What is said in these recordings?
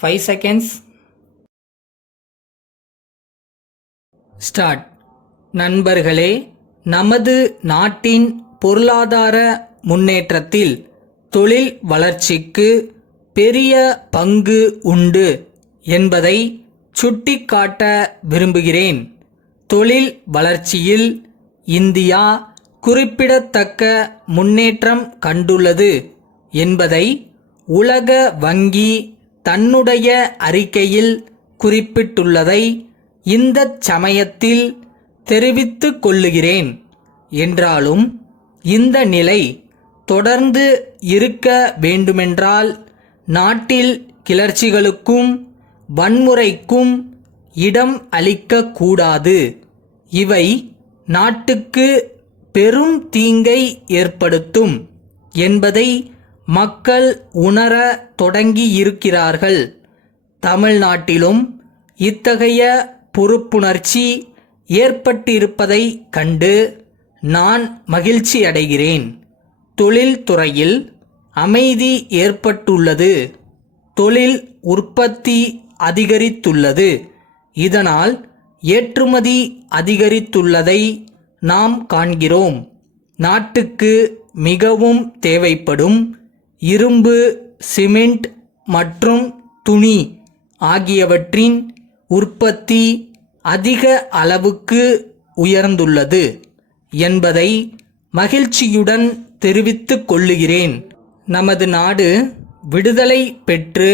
5 seconds. Start. நண்பர்களே, நமது நாட்டின் பொருளாதார முன்னேற்றத்தில் தொழில் வளர்ச்சிக்கு பெரிய பங்கு உண்டு என்பதை சுட்டிக்காட்ட விரும்புகிறேன். தொழில் வளர்ச்சியில் இந்தியா குறிப்பிடத்தக்க முன்னேற்றம் கண்டுள்ளது என்பதை உலக வங்கி தன்னுடைய அறிக்கையில் குறிப்பிட்டுள்ளதை இந்த சமயத்தில் தெரிவித்துக் கொள்ளுகிறேன். என்றாலும் இந்த நிலை தொடர்ந்து இருக்க வேண்டுமென்றால் நாட்டில் கிளர்ச்சிகளுக்கும் வன்முறைக்கும் இடம் அளிக்கக்கூடாது. இவை நாட்டுக்கு பெரும் தீங்கை ஏற்படுத்தும் என்பதை மக்கள் உணர தொடங்கியிருக்கிறார்கள். தமிழ்நாட்டிலும் இத்தகைய பொறுப்புணர்ச்சி ஏற்பட்டிருப்பதை கண்டு நான் மகிழ்ச்சி அடைகிறேன். தொழில்துறையில் அமைதி ஏற்பட்டுள்ளது. தொழில் உற்பத்தி அதிகரித்துள்ளது. இதனால் ஏற்றுமதி அதிகரித்துள்ளதை நாம் காண்கிறோம். நாட்டுக்கு மிகவும் தேவைப்படும் இரும்பு, சிமெண்ட் மற்றும் துணி ஆகியவற்றின் உற்பத்தி அதிக அளவுக்கு உயர்ந்துள்ளது என்பதை மகிழ்ச்சியுடன் தெரிவித்துக் கொள்ளுகிறேன். நமது நாடு விடுதலை பெற்று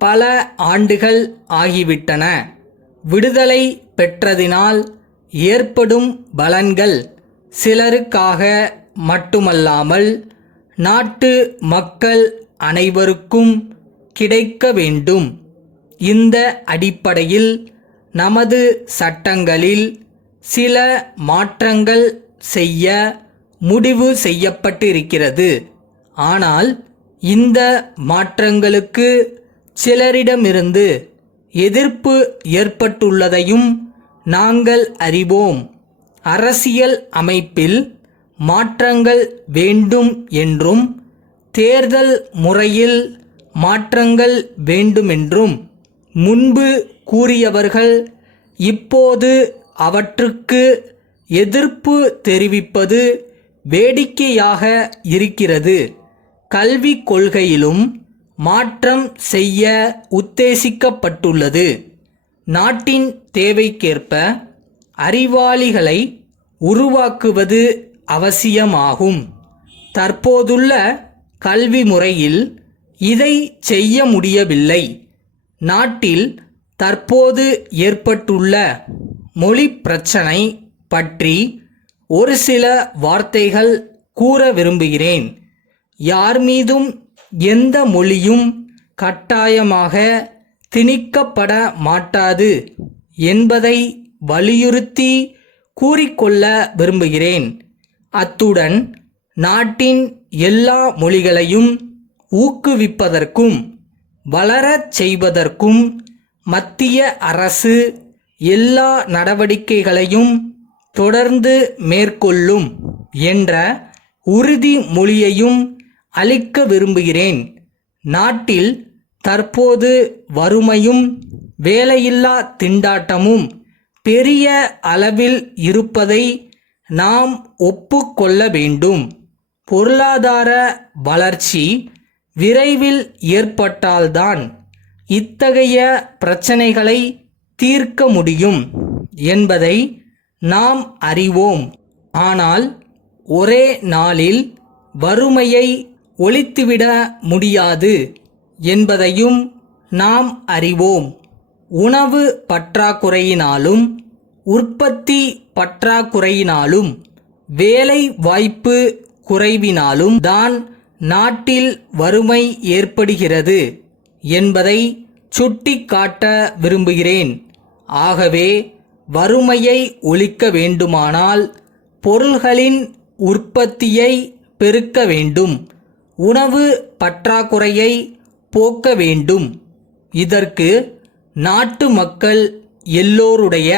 பல ஆண்டுகள் ஆகிவிட்டன. விடுதலை பெற்றதினால் ஏற்படும் பலன்கள் சிலருக்காக மட்டுமல்லாமல் நாட்டு மக்கள் அனைவருக்கும் கிடைக்க வேண்டும். இந்த அடிப்படையில் நமது சட்டங்களில் சில மாற்றங்கள் செய்ய முடிவு செய்யப்பட்டிருக்கிறது. ஆனால் இந்த மாற்றங்களுக்கு சிலரிடமிருந்து எதிர்ப்பு ஏற்பட்டுள்ளதையும் நாங்கள் அறிவோம். அரசியல் அமைப்பில் மாற்றங்கள் வேண்டும் என்றும் தேர்தல் முறையில் மாற்றங்கள் வேண்டுமென்றும் முன்பு கூறியவர்கள் இப்போது அவற்றுக்கு எதிர்ப்பு தெரிவிப்பது வேடிக்கையாக இருக்கிறது. கல்விக் கொள்கையிலும் மாற்றம் செய்ய உத்தேசிக்கப்பட்டுள்ளது. நாட்டின் தேவைக்கேற்ப அறிவாளிகளை உருவாக்குவது அவசியமாகும். தற்போதுள்ள கல்வி முறையில் இதை செய்ய முடியவில்லை. நாட்டில் தற்போது ஏற்பட்டுள்ள மொழி பிரச்சனை பற்றி ஒரு சில வார்த்தைகள் கூற விரும்புகிறேன். யார் மீதும் எந்த மொழியும் கட்டாயமாக திணிக்கப்பட மாட்டாது என்பதை வலியுறுத்தி கூறிக்கொள்ள விரும்புகிறேன். அத்துடன் நாட்டின் எல்லா மொழிகளையும் ஊக்குவிப்பதற்கும் வளரச் செய்வதற்கும் மத்திய அரசு எல்லா நடவடிக்கைகளையும் தொடர்ந்து மேற்கொள்ளும் என்ற உறுதிமொழியையும் அளிக்க விரும்புகிறேன். நாட்டில் தற்போது வறுமையும் வேலையில்லா திண்டாட்டமும் பெரிய அளவில் இருப்பதை நாம் ஒப்புக்கொள்ள வேண்டும். பொருளாதார வளர்ச்சி விரைவில் ஏற்பட்டால்தான் இத்தகைய பிரச்சனைகளை தீர்க்க முடியும் என்பதை நாம் அறிவோம். ஆனால் ஒரே நாளில் வறுமையை ஒழித்துவிட முடியாது என்பதையும் நாம் அறிவோம். உணவு பற்றாக்குறையினாலும் உற்பத்தி பற்றாக்குறையினாலும் வேலை வாய்ப்பு குறைவினாலும் தான் நாட்டில் வறுமை ஏற்படுகிறது என்பதை சுட்டிக்காட்ட விரும்புகிறேன். ஆகவே வறுமையை ஒழிக்க வேண்டுமானால் பொருள்களின் உற்பத்தியை பெருக்க வேண்டும். உணவு பற்றாக்குறையை போக்க வேண்டும். இதற்கு நாட்டு மக்கள் எல்லோருடைய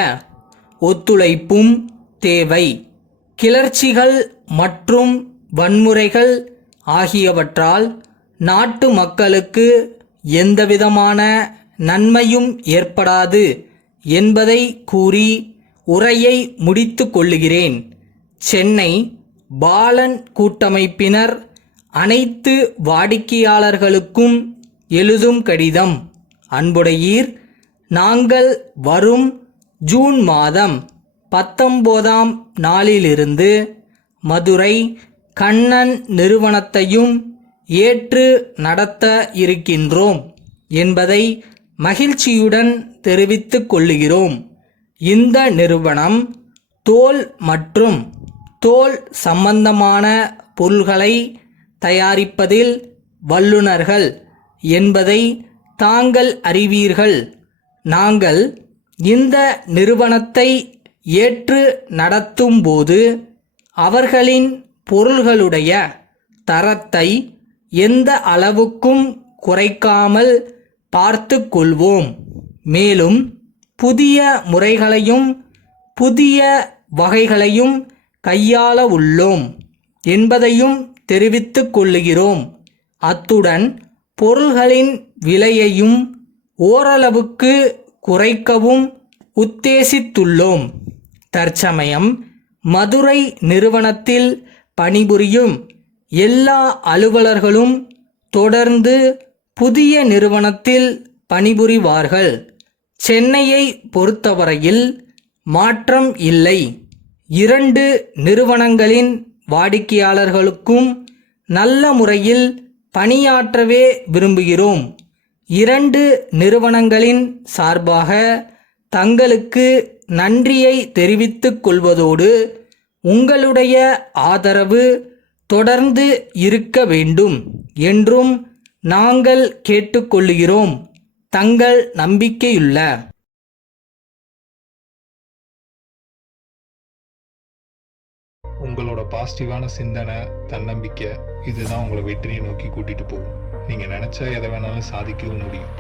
ஒத்துழைப்பும் தேவை. கிளர்ச்சிகள் மற்றும் வன்முறைகள் ஆகியவற்றால் நாட்டு மக்களுக்கு எந்தவிதமான நன்மையும் ஏற்படாது என்பதை கூறி உரையை முடித்து கொள்ளுகிறேன். சென்னை பாலன் கூட்டமைப்பினர் அனைத்து வாடிக்கையாளர்களுக்கும் எழுதும் கடிதம். அன்புடையீர், நாங்கள் வரும் ஜூன் மாதம் 19ஆம் நாளிலிருந்து மதுரை கண்ணன் நிறுவனத்தையும் ஏற்று நடத்த இருக்கின்றோம் என்பதை மகிழ்ச்சியுடன் தெரிவித்துக் கொள்ளுகிறோம். இந்த நிறுவனம் தோல் மற்றும் தோல் சம்பந்தமான பொருள்களை தயாரிப்பதில் வல்லுநர்கள் என்பதை தாங்கள் அறிவீர்கள். நாங்கள் இந்த நிறுவனத்தை ஏற்று நடத்தும் போது அவர்களின் பொருள்களுடைய தரத்தை எந்த அளவுக்கும் குறைக்காமல் பார்த்து கொள்வோம். மேலும் புதிய முறைகளையும் புதிய வகைகளையும் கையாள உள்ளோம் என்பதையும் தெரிவித்துக் கொள்ளுகிறோம். அத்துடன் பொருள்களின் விலையையும் ஓரளவுக்கு குறைக்கவும் உத்தேசித்துள்ளோம். தற்சமயம் மதுரை நிறுவனத்தில் பணிபுரியும் எல்லா அலுவலர்களும் தொடர்ந்து புதிய நிறுவனத்தில் பணிபுரிவார்கள். சென்னையை பொறுத்தவரையில் மாற்றம் இல்லை. 2 நிறுவனங்களின் வாடிக்கையாளர்களுக்கும் நல்ல முறையில் பணியாற்றவே விரும்புகிறோம். 2 நிறுவனங்களின் சார்பாக தங்களுக்கு நன்றியை தெரிவித்துக் கொள்வதோடு உங்களுடைய ஆதரவு தொடர்ந்து இருக்க வேண்டும் என்றும் நாங்கள் கேட்டுக்கொள்கிறோம். தங்கள் நம்பிக்கையுள்ள உங்களோட பாசிட்டிவான சிந்தனை, தன்னம்பிக்கை இதுதான் உங்களை வெற்றியை நோக்கி கூட்டிட்டு போகும். நீங்க நினைச்சா எதை வேணாலும் சாதிக்கவும் முடியும்.